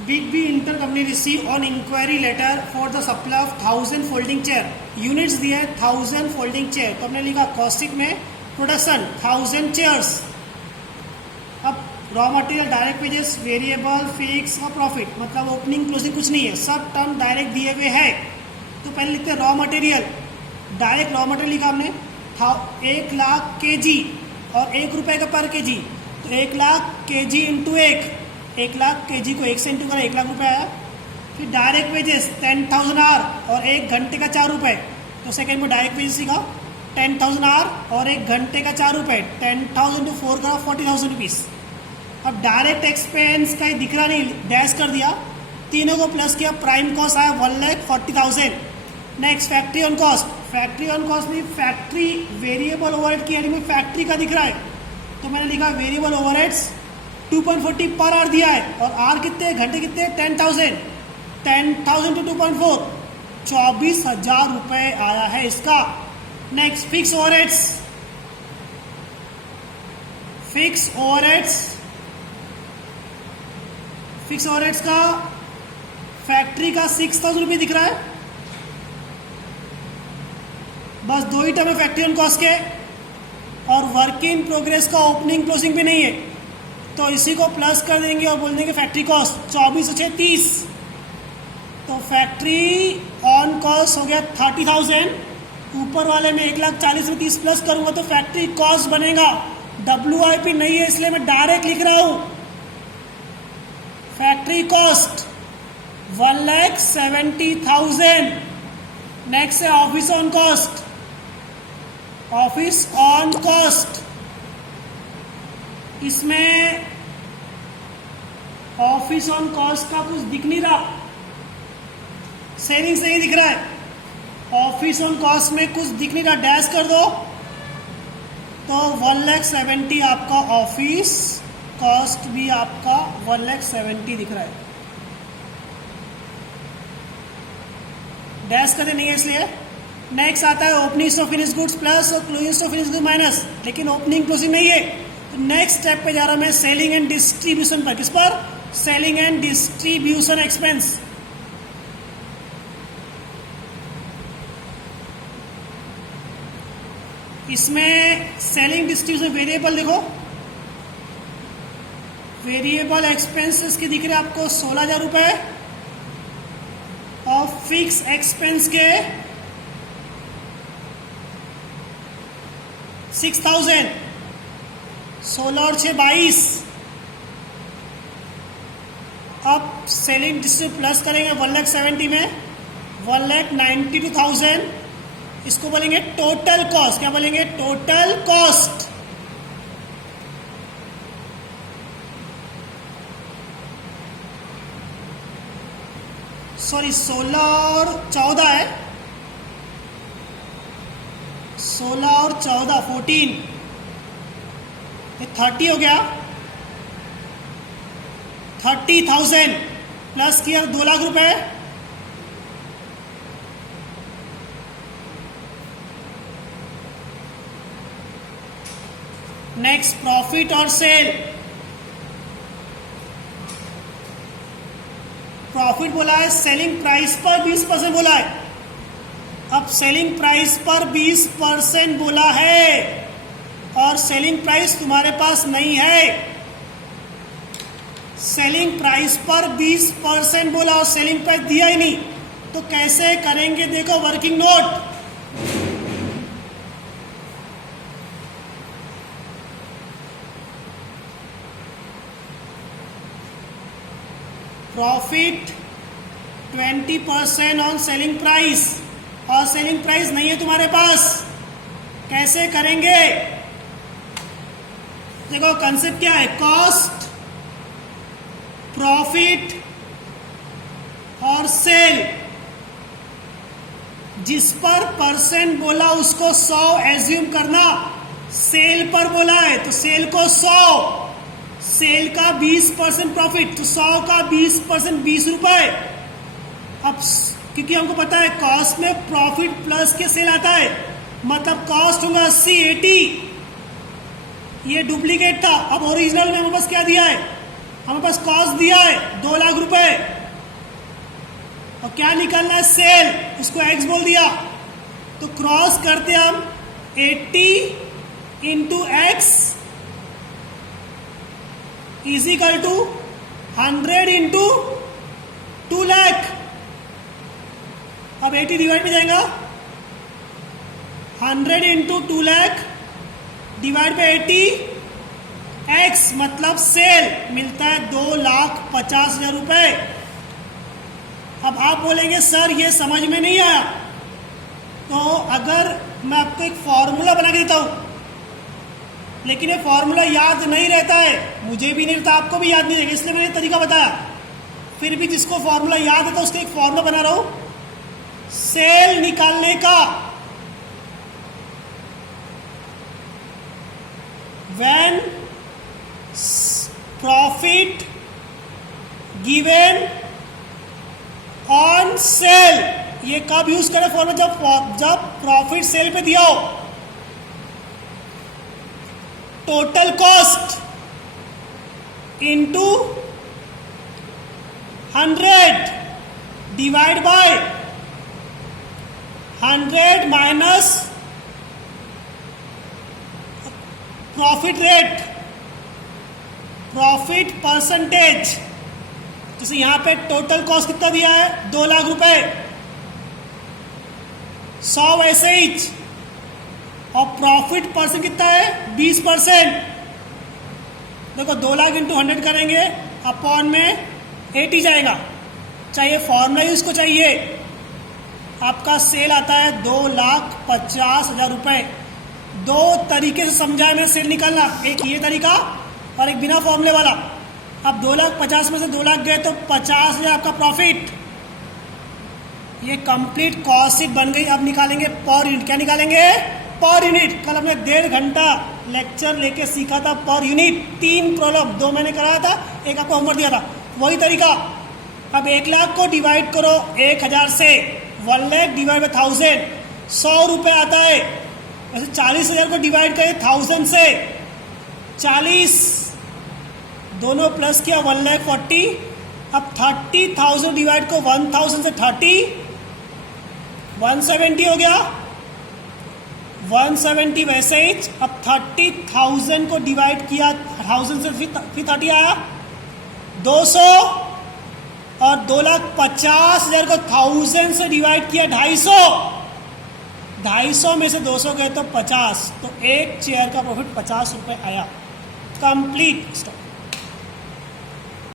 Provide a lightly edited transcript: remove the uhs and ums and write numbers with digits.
Big B intercompany receive on inquiry letter for the supply of 1000 folding chair. Units दिया है 1000 folding chair, तो हमने लिखा caustic में प्रोडक्शन 1000 चेयर्स। अब raw material, direct wages, variable, fix और profit, मतलब ओपनिंग क्लोजिंग कुछ नहीं है, सब टर्म डायरेक्ट दिए हुए है। तो पहले लिखते हैं raw material. Direct raw material लिखा हमने 1 लाख kg और 1 रुपये का पर kg, तो 1 lakh kg into 1 lakh kg को 1 से इंटू करा 1 लाख रुपये आया। फिर डायरेक्ट वेजेस 10,000 आवर और 1 घंटे का 4 रुपये, तो सेकेंड में डायरेक्ट वेजेस लिखा 10,000 आवर और 1 घंटे का 4 रुपये, 10,000 टू 4 का 40,000 रुपीज़। अब डायरेक्ट एक्सपेंस कहीं दिख रहा नहीं, डैश कर दिया, तीनों को प्लस किया, प्राइम कॉस्ट आया 1,40,000। Next factory on cost. Factory on cost में फैक्ट्री वेरिएबल ओवरहेड की हेडिंग में फैक्ट्री का दिख रहा है, तो मैंने लिखा वेरिएबल ओवरहेड्स 2.40 पर आवर दिया है, और आर कितने, घंटे कितने, 10,000 टू 2.4, 24,000 रुपये आया है इसका। Next fix overheads. Fix overheads का फैक्ट्री का 6,000 रुपये दिख रहा है। बस 2 ही टर्म है फैक्ट्री ऑन कॉस्ट के, और वर्क इन प्रोग्रेस का ओपनिंग क्लोजिंग भी नहीं है, तो इसी को प्लस कर देंगे और बोल देंगे फैक्ट्री कॉस्ट 24 से 6 30। तो फैक्ट्री ऑन कॉस्ट हो गया 30,000, ऊपर वाले में 1,40,000 में 30 प्लस करूंगा तो फैक्ट्री कॉस्ट बनेगा। WIP नहीं है इसलिए मैं डायरेक्ट लिख रहा हूं, फैक्ट्री कॉस्ट 1,70,000। नेक्स्ट है office on cost. Office on cost, इसमें ऑफिस ऑन कॉस्ट का कुछ दिख नहीं रहा, सेविंग्स नहीं दिख रहा है, ऑफिस ऑन कॉस्ट में कुछ दिख नहीं रहा, डैश कर दो, तो 1,70,000 आपका ऑफिस कॉस्ट भी आपका 1,70,000 दिख रहा है, डैश करते नहीं है इसलिए। नेक्स्ट आता है opening of finish goods plus और closing of finish goods minus, लेकिन ओपनिंग क्लोजिंग नहीं है, तो नेक्स्ट स्टेप पे जा रहा हूं मैं सेलिंग एंड डिस्ट्रीब्यूशन पर। किस पर? Selling and distribution expense. इसमें सेलिंग डिस्ट्रीब्यूशन वेरिएबल देखो, वेरिएबल एक्सपेंसेस के दिख रहे आपको 16,000 रुपये, और फिक्स एक्सपेंस के 6,000, 16 और 6 22। अब सेलिंग डिस्ट्रीब्यूट प्लस करेंगे 1,70,000 में 1,92,000, इसको बोलेंगे टोटल कॉस्ट। क्या बोलेंगे? Total cost. सॉरी 16 और 14 है, 16 और 14 14, तो 30 हो गया। 30,000 प्लस किया 2 लाख रुपए, नेक्स्ट प्रॉफिट और सेल। प्रॉफिट बोला है सेलिंग प्राइस पर 20% बोला है। अब सेलिंग प्राइस पर 20% बोला है और सेलिंग प्राइस तुम्हारे पास नहीं है। सेलिंग प्राइस पर 20% बोला और सेलिंग प्राइस दिया ही नहीं, तो कैसे करेंगे? देखो working note, profit 20% on selling price, और सेलिंग प्राइस नहीं है तुम्हारे पास, कैसे करेंगे? देखो कंसेप्ट क्या है, कॉस्ट, प्रॉफिट और सेल। जिस पर परसेंट बोला उसको 100 एज्यूम करना। सेल पर बोला है तो सेल को 100, सेल का 20% प्रॉफिट, तो 100 का 20% 20 रुपए। अब क्योंकि हमको पता है कॉस्ट में प्रॉफिट प्लस के सेल आता है, मतलब कॉस्ट होगा 80 80। ये डुप्लीकेट था, अब ओरिजिनल में हमारे पास क्या दिया है हमारे पास कॉस्ट दिया है 2 लाख रुपए और क्या निकालना है सेल, उसको एक्स बोल दिया, तो क्रॉस करते हम 80 into x is equal to 100 into 2 lakh. अब 80 डिवाइड में जाएगा, 100 into 2 lakh divide by 80 x मतलब सेल मिलता है 2,50,000 रुपए। अब आप बोलेंगे सर ये समझ में नहीं आया, तो अगर मैं आपको एक फॉर्मूला बना के देता हूं, लेकिन ये फॉर्मूला याद नहीं रहता है, मुझे भी नहीं रहता, आपको भी याद नहीं रहेगा, इसलिए मैंने तरीका बताया। फिर भी जिसको फॉर्मूला याद है तो उसका एक फॉर्मूला बना रहा हूं सेल निकालने का। When profit given on sale, ये कब यूज करें फॉर्मूला, जब प्रॉफिट सेल पे दिया हो। Total cost into 100 divide by 100 minus profit rate, profit percentage. जैसे यहां पे टोटल कॉस्ट कितना दिया है 2 लाख रुपए, 100 वैसे ही, और प्रॉफिट परसेंट कितना है 20%। देखो 2 लाख इंटू 100 करेंगे, अपॉन में 80 जाएगा, चाहिए फॉर्मूला ही उसको चाहिए। आपका सेल आता है 2,50,000 रुपए। 2 तरीके से समझाया मैं सेल निकालना, एक ये तरीका और एक बिना फॉर्मूले वाला। अब 2,50,000 में से 2 लाख गए तो 50,000 आपका प्रॉफिट, ये कंप्लीट कॉस्ट शीट बन गई। अब निकालेंगे पर यूनिट, क्या निकालेंगे पर यूनिट। कल हमने 1.5 घंटा लेक्चर लेके सीखा था पर यूनिट, 3 प्रॉब्लम, 2 मैंने कराया था, एक आपको होमवर्क दिया था, वही तरीका। अब 1 लाख को डिवाइड करो 1000 से, 1 लाख डिवाइड बाई 1000, 100 रुपए आता है। वैसे 40,000 को डिवाइड करें 1000 से, 40 दोनों प्लस किया 1,40,000। अब 30,000 डिवाइड को 1000 से 30, 170 हो गया, 170 वैसे ही। अब 30,000 को डिवाइड किया 1000 से, फिर 30 आया 200, और 2,50,000 को 1000 से डिवाइड किया 250, 250 में से 200 गए तो 50, तो एक चेयर का प्रॉफिट 50 रुपए आया। Complete stop.